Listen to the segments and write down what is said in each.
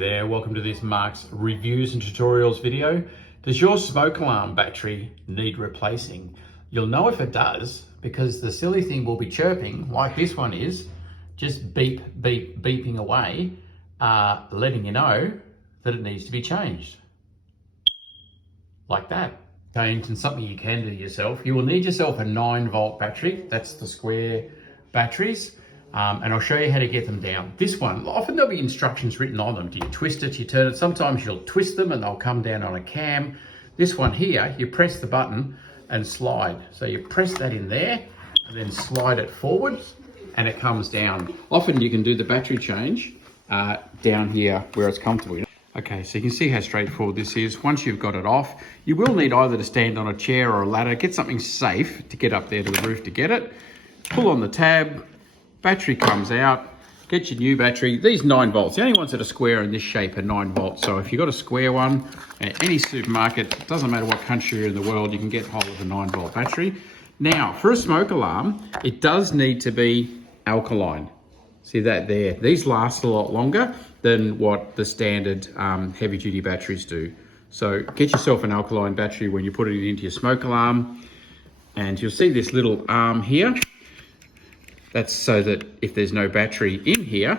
there, welcome to this Mark's reviews and tutorials video. Does your smoke alarm battery need replacing? You'll know if it does because the silly thing will be chirping like this one is, just beep, beep, beeping away, letting you know that it needs to be changed. Like that. Change and something you can do yourself. You will need yourself a 9-volt battery. That's the square batteries. And I'll show you how to get them down. This one, often there'll be instructions written on them. Do you twist it, you turn it? Sometimes you'll twist them and they'll come down on a cam. This one here, you press the button and slide. So you press that in there and then slide it forward and it comes down. Often you can do the battery change down here where it's comfortable. Okay, so you can see how straightforward this is. Once you've got it off, you will need either to stand on a chair or a ladder, get something safe to get up there to the roof to get it. Pull on the tab, battery comes out, get your new battery. These 9 volts, the only ones that are square in this shape are 9 volts. So if you've got a square one at any supermarket, it doesn't matter what country you're in the world, you can get hold of a 9-volt battery. Now, for a smoke alarm, it does need to be alkaline. See that there? These last a lot longer than what the standard heavy duty batteries do. So get yourself an alkaline battery when you put it into your smoke alarm. And you'll see this little arm here. That's so that if there's no battery in here,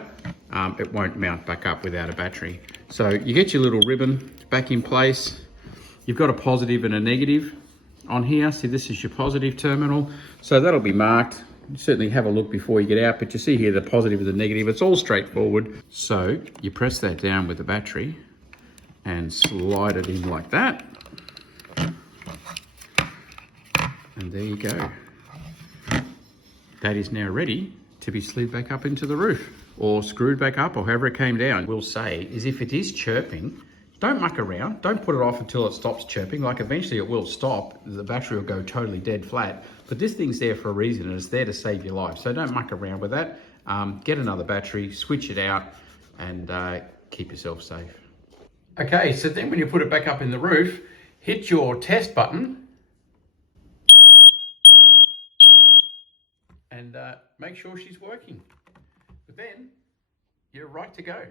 it won't mount back up without a battery. So you get your little ribbon back in place. You've got a positive and a negative on here. See, this is your positive terminal. So that'll be marked. Certainly have a look before you get out, but you see here the positive and the negative. It's all straightforward. So you press that down with the battery and slide it in like that. And there you go. That is now ready to be slid back up into the roof or screwed back up or however it came down. We'll say is if it is chirping, don't muck around. Don't put it off until it stops chirping. Like eventually it will stop. The battery will go totally dead flat. But this thing's there for a reason and it's there to save your life. So don't muck around with that. Get another battery, switch it out and keep yourself safe. Okay, so then when you put it back up in the roof, hit your test button and make sure she's working. But then you're right to go.